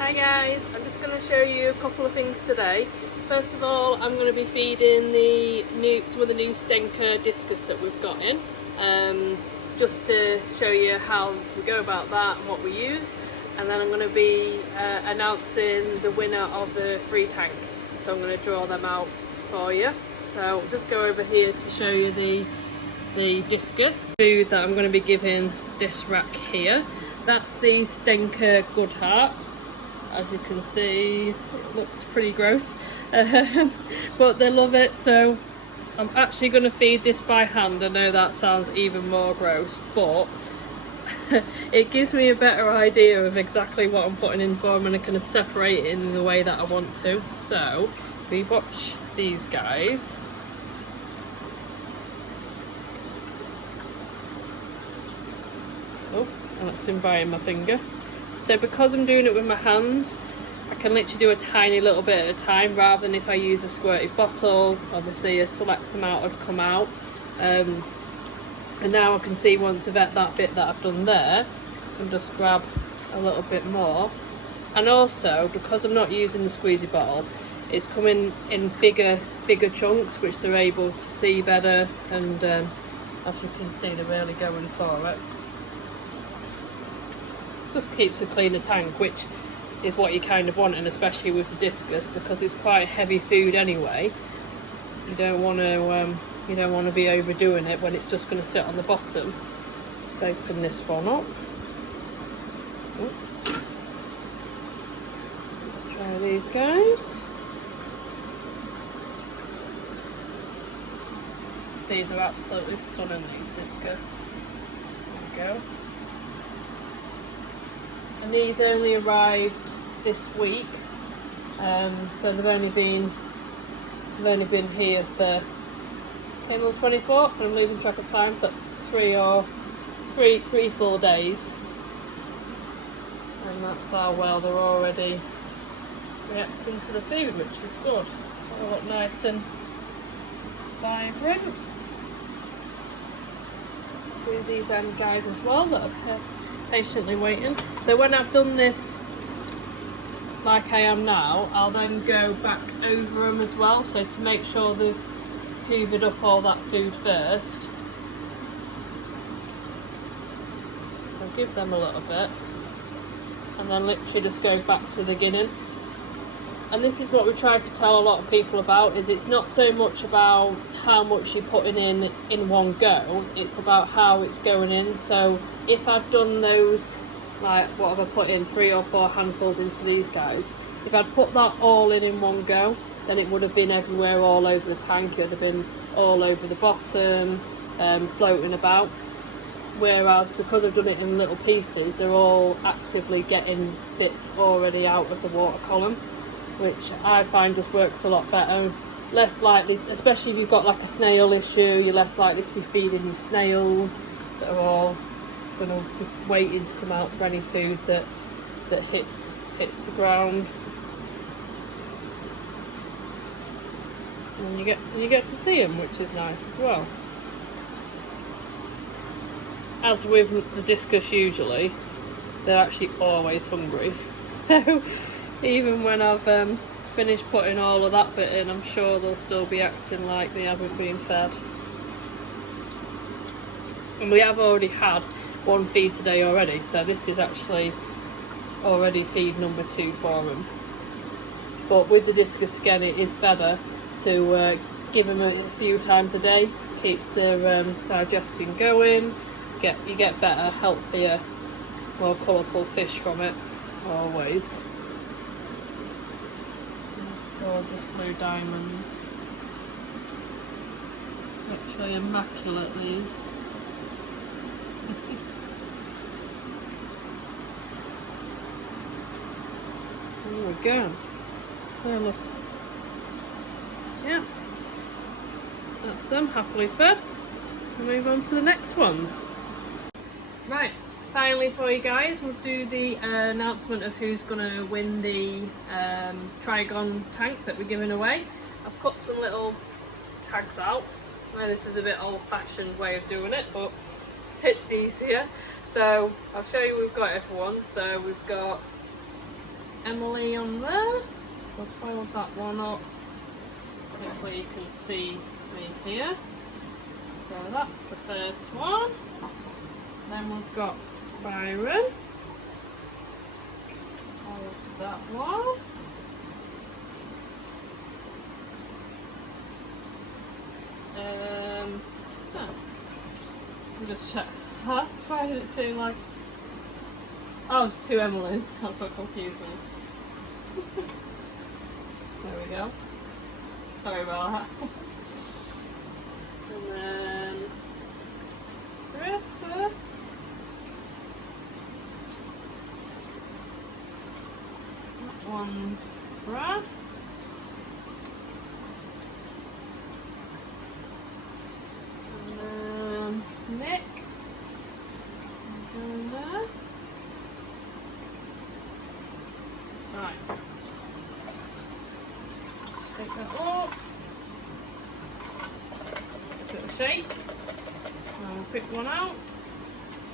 Hi guys, I'm just going to show you a couple of things today. First of all, I'm going to be feeding some of the new Stendker Discus that we've got in, just to show you how we go about that and what we use. And then I'm going to be announcing the winner of the free tank. So I'm going to draw them out for you. So I'll just go over here to show you the discus food that I'm going to be giving this rack here. That's the Stendker Good Heart. As you can see, it looks pretty gross, but they love it. So I'm actually going to feed this by hand. I know that sounds even more gross, but it gives me a better idea of exactly what I'm putting in for them, and I can separate it in the way that I want to. So we watch these guys. Oh, that's inviting my finger. So because I'm doing it with my hands, I can literally do a tiny little bit at a time, rather than if I use a squirty bottle, obviously a select amount would come out. And now I can see once I've ate that bit that I've done there, I can just grab a little bit more. And also, because I'm not using the squeezy bottle, it's coming in bigger chunks, which they're able to see better, and as you can see, they're really going for it. Just keeps a cleaner tank, which is what you kind of want, and especially with the discus, because it's quite heavy food anyway. You don't want to be overdoing it when it's just going to sit on the bottom. Let's open this one up. Try these guys. These are absolutely stunning, these discus. There we go. And these only arrived this week, so they've only been here for April 24th, and I'm losing track of time, so that's three, 4 days, and that's how well they're already reacting to the food, which is good. They look nice and vibrant. Do these end guys as well that are patiently waiting. So when I've done this like I am now, I'll then go back over them as well, so to make sure they've hoovered up all that food first. So give them a little bit, and then literally just go back to the beginning. And this is what we try to tell a lot of people about, is it's not so much about how much you're putting in one go, it's about how it's going in. So if I've done those, like what have I put in, 3 or 4 handfuls into these guys, if I'd put that all in one go, then it would have been everywhere, all over the tank. It would have been all over the bottom, floating about. Whereas because I've done it in little pieces, they're all actively getting bits already out of the water column, which I find just works a lot better. Less likely, especially if you've got like a snail issue, you're less likely to be feeding your snails that are all going to be waiting to come out for any food that hits the ground. And you get to see them, which is nice as well. As with the discus, usually they're actually always hungry. So even when I've finished putting all of that bit in, I'm sure they'll still be acting like they haven't been fed. And we have already had one feed today already, so this is actually already feed number 2 for them. But with the discus, again, it is better to give them a few times a day. Keeps their digestion going. You get better, healthier, more colourful fish from it, always. Gorgeous blue diamonds. Literally immaculate, these. There we go. There, look. Yeah. That's them, happily fed. We'll move on to the next ones. Right. Finally for you guys, we'll do the announcement of who's going to win the Trigon tank that we're giving away. I've cut some little tags out. Well, this is a bit old-fashioned way of doing it, but it's easier. So I'll show you, we've got everyone. So we've got Emily on there. We'll fold that one up. Hopefully you can see me here. So that's the first one. Then we've got Byron. Hold that one. I'll just check. Huh? Why did it say like... Oh, it's 2 Emilys. That's what confused me. There we go. Sorry about that. And then Carissa. That one's Brad. And then Nick. Down there. Right. Take that up. Give it a shake. And we'll pick one out.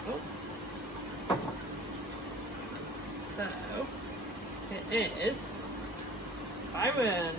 Oh. So it is Byron.